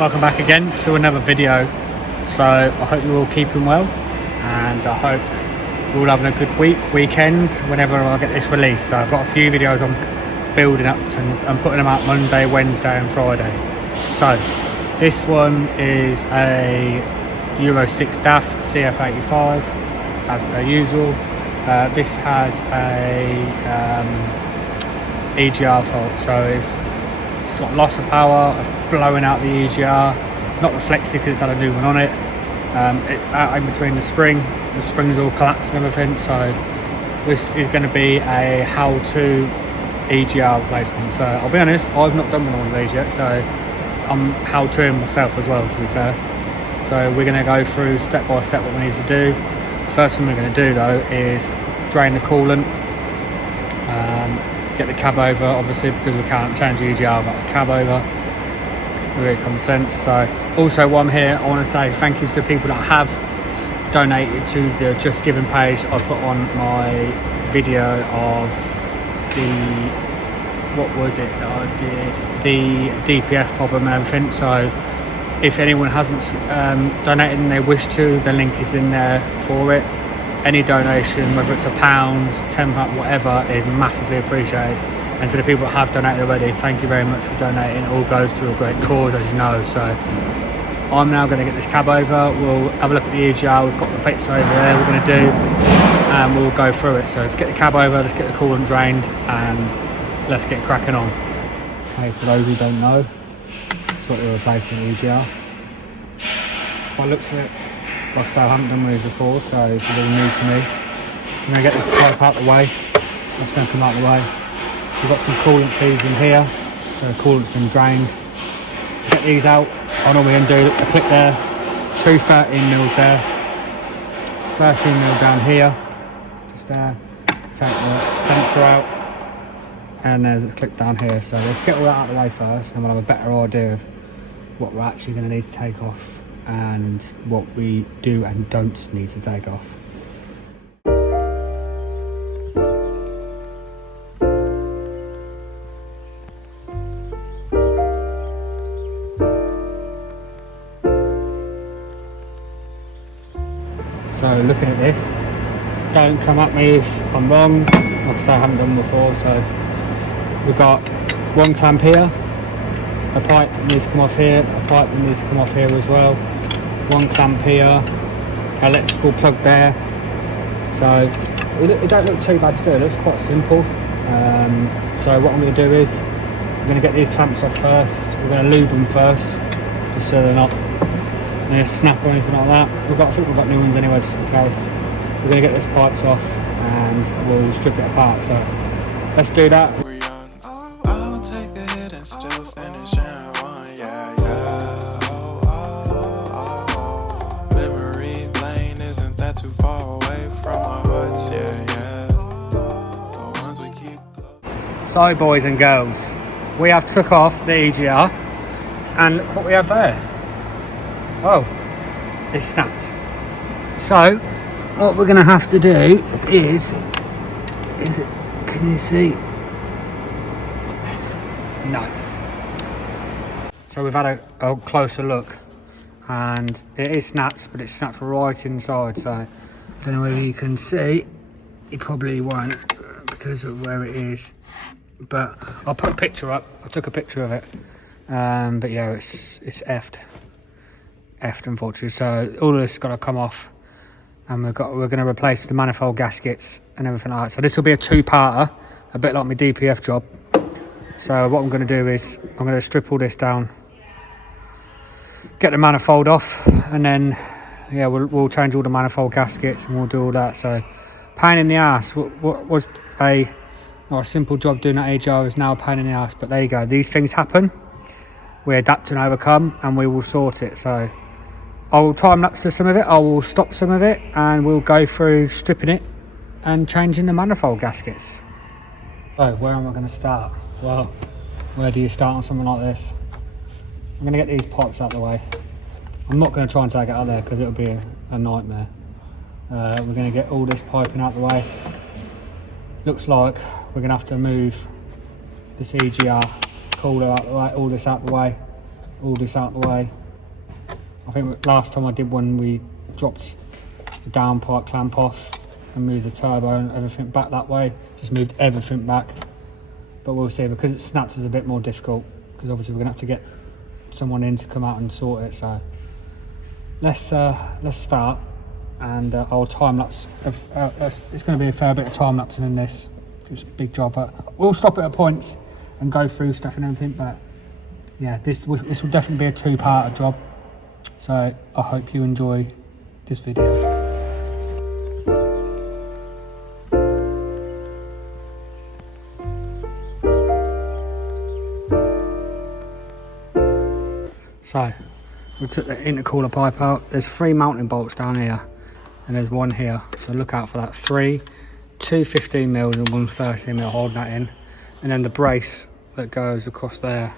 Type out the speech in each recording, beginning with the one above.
welcome back again to another video. So I hope you're all keeping well, and I hope you're all having a good weekend whenever I get this released. So I've got a few videos I'm building up to and putting them out Monday, Wednesday and Friday. So this one is a Euro 6 DAF CF85 as per usual. This has a EGR fault, so it's got loss of power, blowing out the EGR, not reflected because it's had a new one on it. Out in between the springs all collapsed and everything, so this is going to be a how-to EGR replacement. So I'll be honest, I've not done one of these yet, so I'm how-toing myself as well, to be fair. So we're going to go through step by step what we need to do. First thing we're going to do though is drain the coolant, get the cab over, obviously because we can't change the EGR without the cab over. Really common sense. So also while I'm here, I want to say thank you to the people that have donated to the Just Giving page. I put on my video of what was it that I did, the DPF problem and everything. So if anyone hasn't donated and they wish to, the link is in there for it. Any donation, whether it's £1, £10, whatever, is massively appreciated. And to the people that have donated already, thank you very much for donating. It all goes to a great cause, as you know. So I'm now going to get this cab over. We'll have a look at the EGR. We've got the bits over there we're going to do, and we'll go through it. So let's get the cab over, let's get the coolant drained, and let's get cracking on. Okay, for those who don't know, that's what we're replacing the EGR. By the looks of it, like I say, I haven't done one before, so it's a little new to me. I'm going to get this pipe out the way. That's going to come out the way. We've got some coolant feeds in here, so the coolant's been drained. To get these out, I normally undo a clip there, two 13 mils there, 13 mil down here, just there. Take the sensor out, and there's a clip down here. So let's get all that out of the way first, and we'll have a better idea of what we're actually going to need to take off and what we do and don't need to take off. So looking at this, don't come at me if I'm wrong. Like I say, I haven't done before. So we've got one clamp here, a pipe that needs to come off here, a pipe that needs to come off here as well, one clamp here, electrical plug there. So it don't look too bad to do, it looks quite simple. So what I'm going to do is I'm going to get these clamps off first. We're going to lube them first, just so they're not going to snap or anything like that. I think we've got new ones anyway, just in case. We're going to get these pipes off and we'll strip it apart. So let's do that. So boys and girls, we have took off the EGR, and look what we have there. Oh, it's snapped. So what we're going to have to do is it, can you see? No. So we've had a closer look, and it is snapped, but it's snapped right inside. So I don't know whether you can see, you probably won't because of where it is. But I'll put a picture up. I took a picture of it, but yeah, it's effed unfortunately. So all of this has got to come off, and we're going to replace the manifold gaskets and everything like that. So this will be a two-parter, a bit like my DPF job. So what I'm going to do is I'm going to strip all this down, get the manifold off, and then yeah, we'll change all the manifold gaskets and we'll do all that. So pain in the ass. What was not a simple job doing that EGR is now a pain in the ass, but there you go. These things happen. We adapt and overcome, and we will sort it. So I will time lapse to some of it, I will stop some of it, and we'll go through stripping it and changing the manifold gaskets. So where am I going to start? Well, where do you start on something like this? I'm going to get these pipes out of the way. I'm not going to try and take it out there because it'll be a nightmare. We're going to get all this piping out of the way. Looks like we're going to have to move this EGR cooler out the way, all this out the way, all this out of the way. I think last time I did one, we dropped the downpipe clamp off and moved the turbo and everything back that way. Just moved everything back. But we'll see, because it snaps is a bit more difficult, because obviously we're gonna have to get someone in to come out and sort it. So let's start, and I'll time lapse. It's going to be a fair bit of time lapsing in this. It's a big job, but we'll stop it at points and go through stuff and everything. But yeah, this will definitely be a two-part job. So I hope you enjoy this video. So we took the intercooler pipe out. There's 3 mounting bolts down here, and there's 1 here. So look out for that. 3, 2 15mm and 1 13mm holding that in, and then the brace that goes across there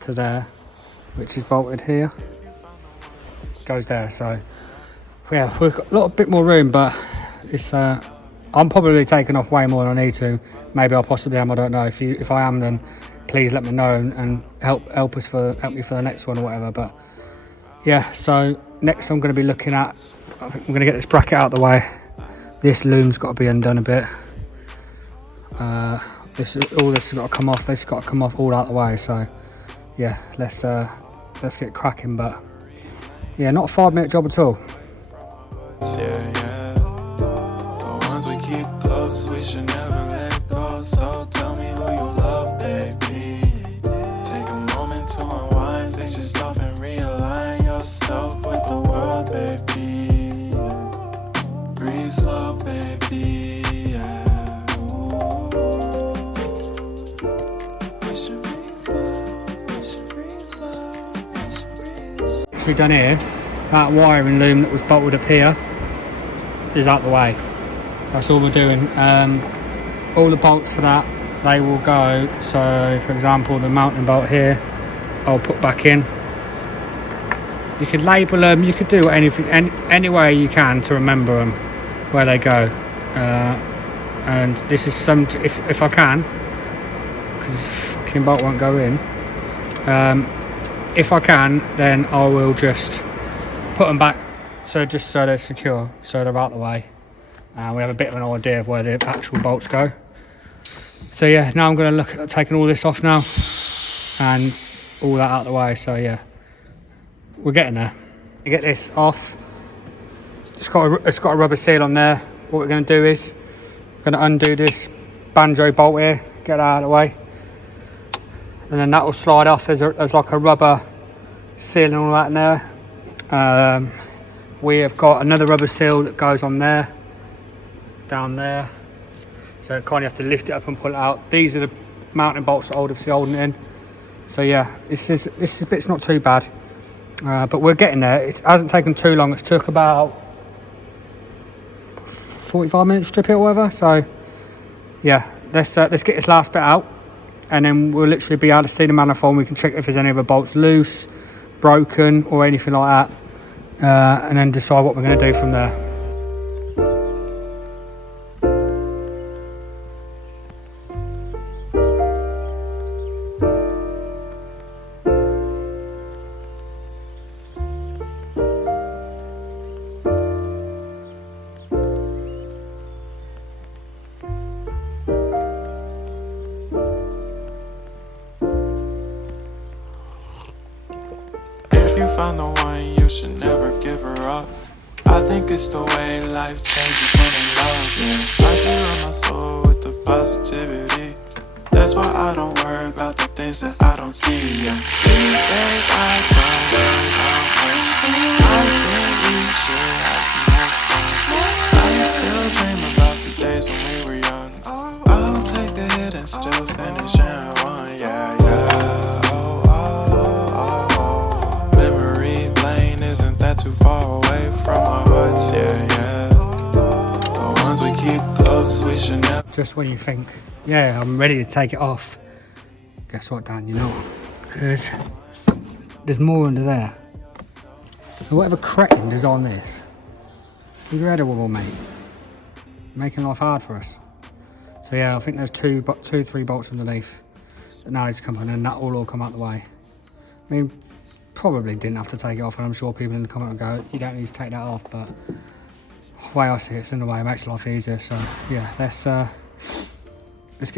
to there, which is bolted here, goes there. So yeah, we've got a little bit more room, but it's I'm probably taking off way more than I need to. Maybe I possibly am. I don't know. If I am, then please let me know and help me for the next one or whatever. But yeah, so next I'm going to be looking at, I think I'm going to get this bracket out of the way. This loom's got to be undone a bit. All this has got to come off. This has got to come off all out of the way. So yeah, let's get cracking. But yeah, not a 5-minute job at all. The ones we keep close, we should never let go. So tell me who you love, baby. Take a moment to unwind, fix yourself and realign yourself with the world, baby. Breathe slow, baby. Yeah. We should breathe slow, we should breathe slow, we should breathe slow. Which we've done here, that wiring loom that was bolted up here is out the way. That's all we're doing. All the bolts for that, they will go. So for example, the mounting bolt here, I'll put back in. You could label them, you could do anything, any way you can to remember them, where they go. And this is if I can, because this fucking bolt won't go in. If I can, then I will just put them back, so they're secure, so they're out the way. We have a bit of an idea of where the actual bolts go. So yeah, now I'm going to look at taking all this off now and all that out of the way. So yeah, we're getting there. To get this off, it's got a rubber seal on there. What we're going to do is we're going to undo this banjo bolt here, get that out of the way, and then that will slide off as like a rubber seal and all that in there. We have got another rubber seal that goes on there, down there, so kind of have to lift it up and pull it out. These are the mounting bolts that I'm obviously holding it in. So yeah, this bit's not too bad, but we're getting there. It hasn't taken too long. It took about 45 minutes to strip it or whatever. So yeah, let's get this last bit out, and then we'll literally be able to see the manifold, and we can check if there's any other bolts loose, broken or anything like that, and then decide what we're going to do from there. Found the one, you should never give her up. I think it's the way life changes when in love, yeah. I fill my soul with the positivity. That's why I don't worry about the things that I don't see, yeah. These days I don't worry about much. I think we should have some more fun. I still dream about the days when we were young. I'll take the hit and still finish and one, yeah, yeah. Too far away from our hearts, yeah, yeah. The ones we keep close, we should never. Just when you think, yeah, I'm ready to take it off, guess what, Dan? You're not, because there's more under there. So whatever cretin is on this, who's ready with mate? Making life hard for us. So yeah, I think there's 3 bolts underneath that now it's coming, and that will all come out the way. I mean, probably didn't have to take it off, and I'm sure people in the comment will go, you don't need to take that off, but the way I see it, it's in a way it makes life easier. So yeah, let's get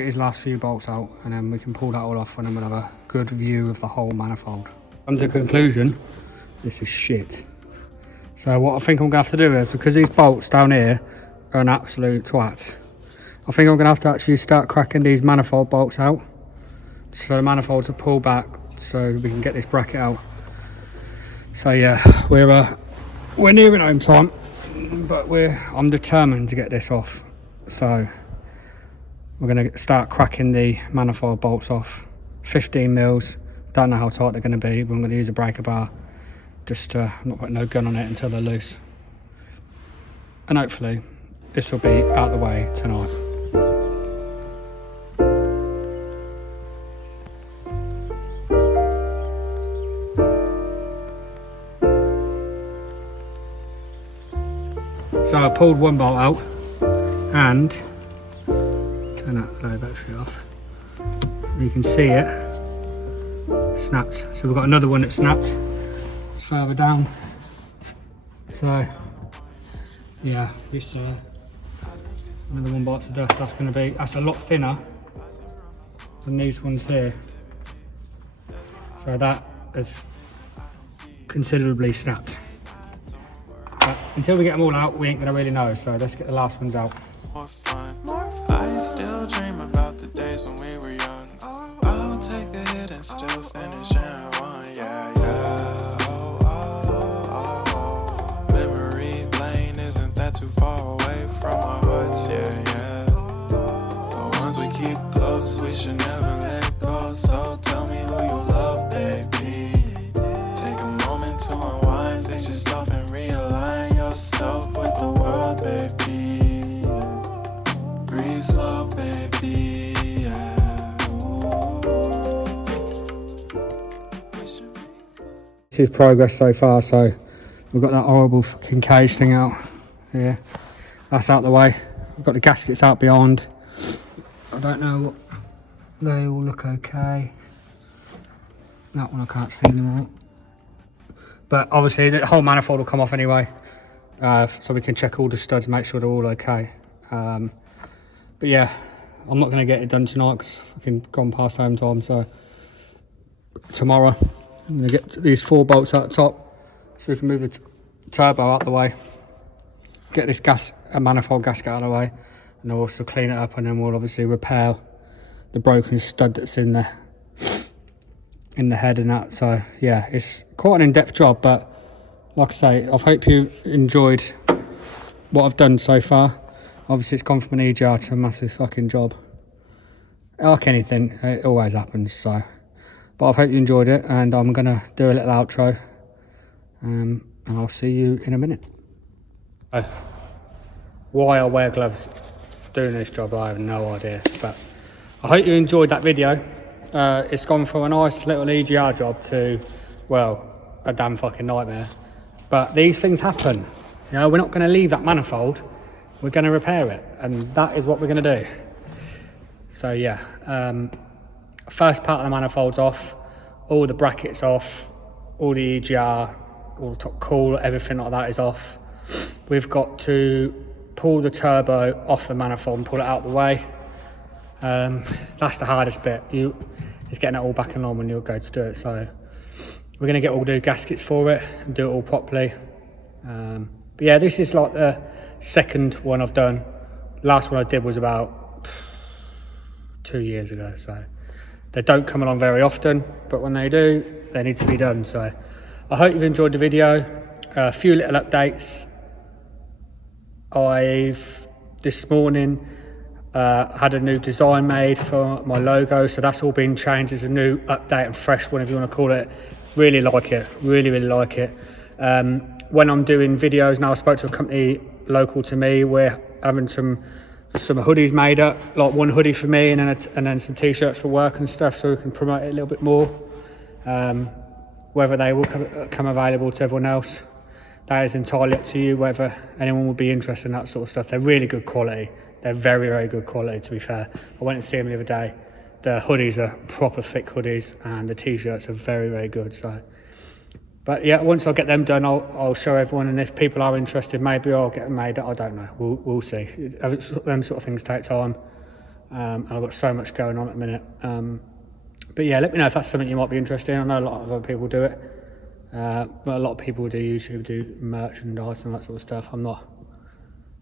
his last few bolts out, and then we can pull that all off, and then we'll have a good view of the whole manifold. Come to conclusion, this is shit. So what I think I'm gonna have to do is, because these bolts down here are an absolute twat, I think I'm gonna have to actually start cracking these manifold bolts out, so the manifold to pull back, so we can get this bracket out. So yeah, we're nearing home time, but I'm determined to get this off. So we're going to start cracking the manifold bolts off. 15 mils, don't know how tight they're going to be, but I'm going to use a breaker bar. Just I'm not putting no gun on it until they're loose. And hopefully this will be out of the way tonight. So I pulled one bolt out and turn that low battery off. You can see it snapped. So we've got another one that snapped. It's further down. So yeah, this another one bites the dust. That's a lot thinner than these ones here. So that has considerably snapped. Until we get them all out, we ain't gonna really know, so let's get the last ones out. I still dream about the days when we were young. I'll take a hit and still finish and one, yeah, yeah. Oh. Memory lane isn't that too far away from our hearts, yeah, yeah. The ones we keep close, we should never let go. So tell me who you love, baby. Take a moment to unwind, fix yourself and realign yourself with the world, baby. Breathe slow, baby. Yeah. This is progress so far. So we've got that horrible fucking cage thing out here. That's out the way. We've got the gaskets out beyond. I don't know what. They all look okay. That one I can't see anymore. But obviously the whole manifold will come off anyway. So we can check all the studs and make sure they're all okay. But yeah, I'm not going to get it done tonight because I've fucking gone past home time. So tomorrow I'm going to get these 4 bolts out the top so we can move the turbo out the way, get this manifold gasket out of the way, and also clean it up, and then we'll obviously repair the broken stud that's in the head and that. So yeah, it's quite an in-depth job, but like I say, I hope you enjoyed what I've done so far. Obviously it's gone from an EGR to a massive fucking job. Like anything, it always happens. So, but I hope you enjoyed it, and I'm gonna do a little outro, and I'll see you in a minute. Why I wear gloves doing this job, I have no idea, but I hope you enjoyed that video. It's gone from a nice little EGR job to, well, a damn fucking nightmare. But these things happen. You know, we're not going to leave that manifold. We're going to repair it, and that is what we're going to do. So yeah, first part of the manifold's off, all the brackets off, all the EGR, all the top cool, everything like that is off. We've got to pull the turbo off the manifold and pull it out of the way. That's the hardest bit. It's getting it all back in line when you'll go to do it. So we're going to get all new gaskets for it and do it all properly. But yeah, this is like the second one I've done. Last one I did was about 2 years ago. So they don't come along very often, but when they do, they need to be done. So I hope you've enjoyed the video. A few little updates. This morning had a new design made for my logo, so that's all been changed. It's a new update and fresh one, if you want to call it. Really like it, really like it. When I'm doing videos now, I spoke to a company local to me. We're having some hoodies made up, like one hoodie for me and then some t-shirts for work and stuff, so we can promote it a little bit more. Whether they will come available to everyone else, that is entirely up to you, whether anyone will be interested in that sort of stuff. They're really good quality. They're very good quality, to be fair. I went and see them the other day. The hoodies are proper thick hoodies, and the t-shirts are very good. So But yeah, once I get them done, I'll show everyone, and if people are interested, maybe I'll get them made. I don't know. We'll see. Them sort of things take time, and I've got so much going on at the minute. But yeah, let me know if that's something you might be interested in. I know a lot of other people do it, but a lot of people do YouTube, do merchandise and that sort of stuff. I'm not,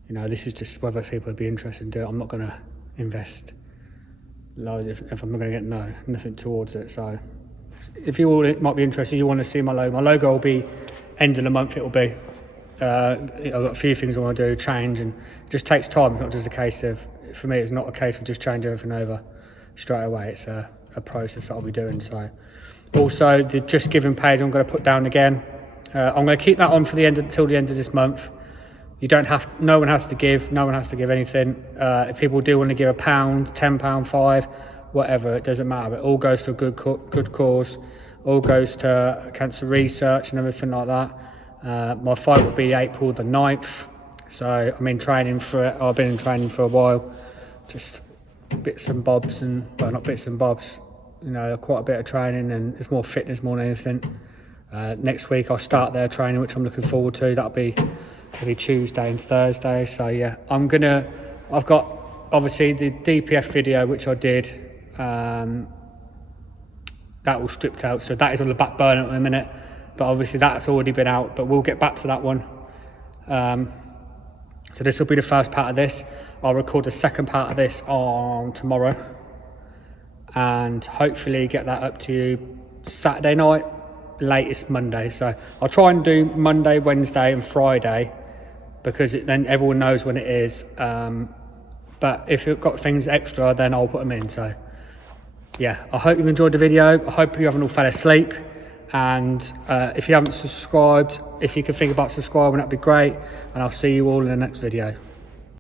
this is just whether people would be interested in doing it. I'm not going to invest loads if I'm not going to get nothing towards it. So if you all might be interested, you want to see my logo will be end of the month. It will be I've got a few things I want to do, change, and it just takes time. It's not just a case of, for me, it's not a case of just change everything over straight away. It's a process that I'll be doing. So also the Just Giving page I'm going to put down again. I'm going to keep that on for until the end of this month. No one has to give anything. If people do want to give £1, £10, £5, whatever, it doesn't matter. It all goes to a good cause. All goes to cancer research and everything like that. My fight will be April the 9th. So I'm in training for it. I've been in training for a while. Just bits and bobs, not bits and bobs. Quite a bit of training, and it's more fitness more than anything. Next week I'll start their training, which I'm looking forward to. That'll be Tuesday and Thursday. So yeah, I've got obviously the DPF video which I did. That was stripped out, so that is on the back burner at the minute, but obviously that's already been out, but we'll get back to that one. So this will be the first part of this. I'll record the second part of this on tomorrow, and hopefully get that up to you Saturday night, latest Monday. So I'll try and do Monday, Wednesday and Friday, because then everyone knows when it is. But if you've got things extra, then I'll put them in. So yeah, I hope you've enjoyed the video. I hope you haven't all fell asleep. And if you haven't subscribed, if you could think about subscribing, that'd be great. And I'll see you all in the next video.